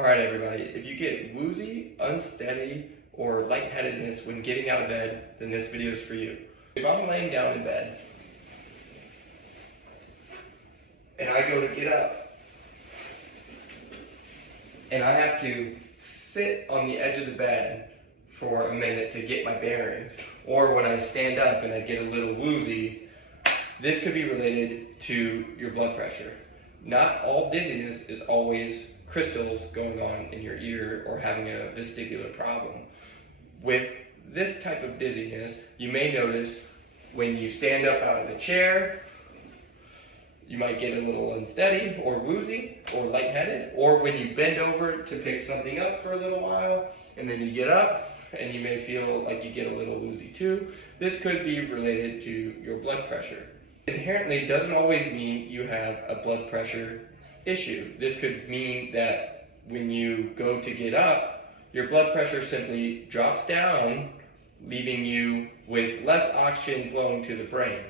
Alright everybody, if you get woozy, unsteady, or lightheadedness when getting out of bed, then this video is for you. If I'm laying down in bed, and I go to get up, and I have to sit on the edge of the bed for a minute to get my bearings, or when I stand up and I get a little woozy, this could be related to your blood pressure. Not all dizziness is always crystals going on in your ear or having a vestibular problem. With this type of dizziness, you may notice when you stand up out of a chair, you might get a little unsteady or woozy or lightheaded, or when you bend over to pick something up for a little while and then you get up and you may feel like you get a little woozy too. This could be related to your blood pressure. Inherently doesn't always mean you have a blood pressure issue. This could mean that when you go to get up, your blood pressure simply drops down, leaving you with less oxygen flowing to the brain,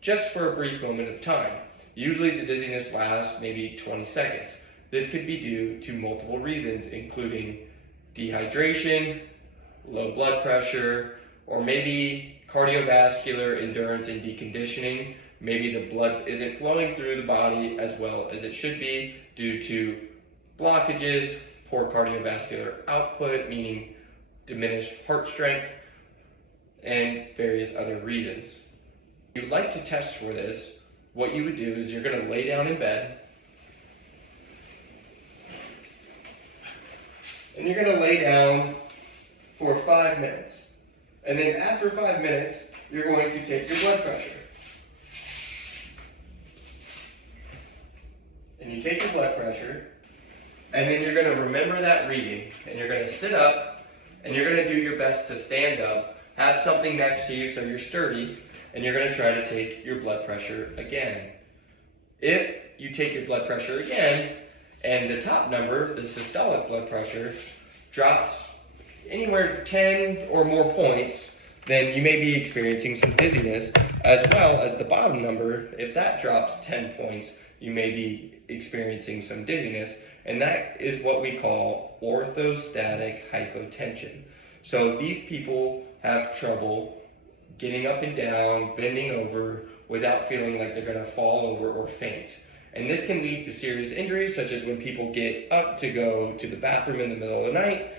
just for a brief moment of time. Usually the dizziness lasts maybe 20 seconds. This could be due to multiple reasons, including dehydration, low blood pressure, or maybe cardiovascular endurance and deconditioning. Maybe the blood isn't flowing through the body as well as it should be due to blockages, poor cardiovascular output, meaning diminished heart strength, and various other reasons. If you'd like to test for this, what you would do is you're going to lay down in bed, and you're going to lay down for 5 minutes. And then after 5 minutes, you're going to take your blood pressure. And you take your blood pressure, and then you're going to remember that reading, and you're going to sit up, and you're going to do your best to stand up, have something next to you so you're sturdy, and you're going to try to take your blood pressure again. If you take your blood pressure again, and the top number, the systolic blood pressure, drops anywhere 10 or more points, then you may be experiencing some dizziness, as well as the bottom number. If that drops 10 points, you may be experiencing some dizziness, and that is what we call orthostatic hypotension. So these people have trouble getting up and down, bending over, without feeling like they're going to fall over or faint. And this can lead to serious injuries, such as when people get up to go to the bathroom in the middle of the night,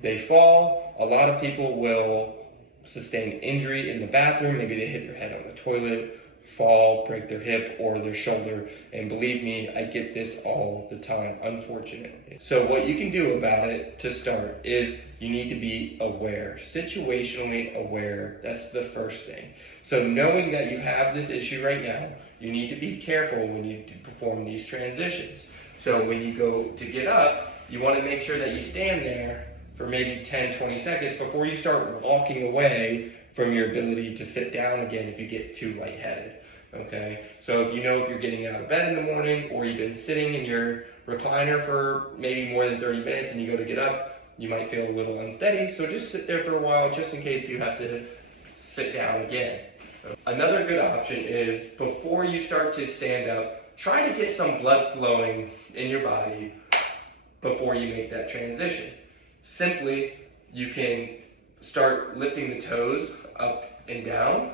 they fall. A lot of people will sustain injury in the bathroom. Maybe they hit their head on the toilet, fall, break their hip or their shoulder, and believe me, I get this all the time, unfortunately. So what you can do about it to start is you need to be aware, situationally aware. That's the first thing. So knowing that you have this issue right now, you need to be careful when you perform these transitions. So when you go to get up, you want to make sure that you stand there for maybe 10-20 seconds before you start walking away from your ability to sit down again if you get too lightheaded. Okay, so if you're getting out of bed in the morning, or you've been sitting in your recliner for maybe more than 30 minutes and you go to get up, you might feel a little unsteady, so just sit there for a while just in case you have to sit down again. Another good option is, before you start to stand up, try to get some blood flowing in your body before you make that transition. Simply, you can start lifting the toes up and down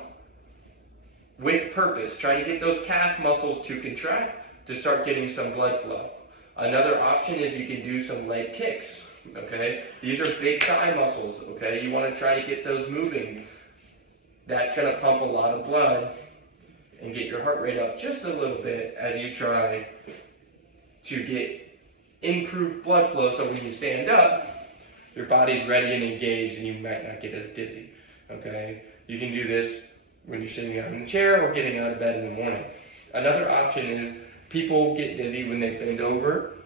with purpose. Try to get those calf muscles to contract to start getting some blood flow. Another option is you can do some leg kicks. Okay, these are big thigh muscles. Okay, you want to try to get those moving. That's going to pump a lot of blood and get your heart rate up just a little bit as you try to get improved blood flow, so when you stand up, your body's ready and engaged and you might not get as dizzy. Okay, you can do this when you're sitting out in a chair or getting out of bed in the morning. Another option is people get dizzy when they bend over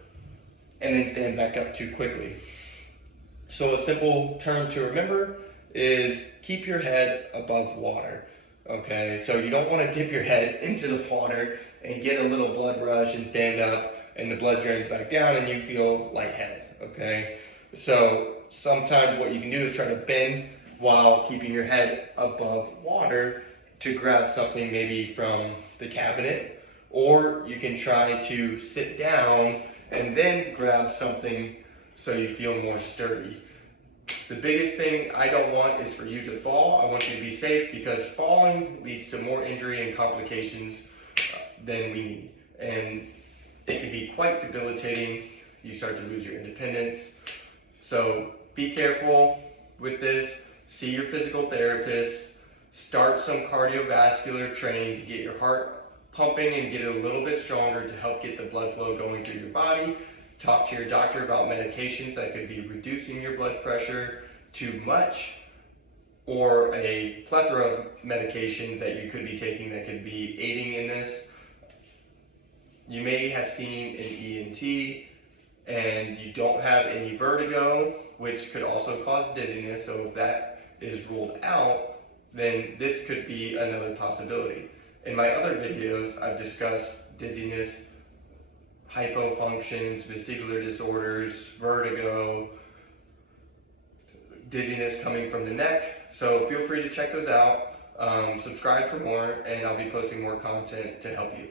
and then stand back up too quickly. So a simple term to remember is keep your head above water. Okay, so you don't want to dip your head into the water and get a little blood rush and stand up and the blood drains back down and you feel lightheaded. Okay, so sometimes what you can do is try to bend while keeping your head above water to grab something maybe from the cabinet, or you can try to sit down and then grab something so you feel more sturdy. The biggest thing I don't want is for you to fall. I want you to be safe, because falling leads to more injury and complications than we need. And it can be quite debilitating. You start to lose your independence. So be careful with this. See your physical therapist. Start some cardiovascular training to get your heart pumping and get it a little bit stronger to help get the blood flow going through your body. Talk to your doctor about medications that could be reducing your blood pressure too much, or a plethora of medications that you could be taking that could be aiding in this. You may have seen an ENT and you don't have any vertigo, which could also cause dizziness. So if that is ruled out, then this could be another possibility. In my other videos, I've discussed dizziness, hypofunctions, vestibular disorders, vertigo, dizziness coming from the neck. So feel free to check those out. Subscribe for more, and I'll be posting more content to help you.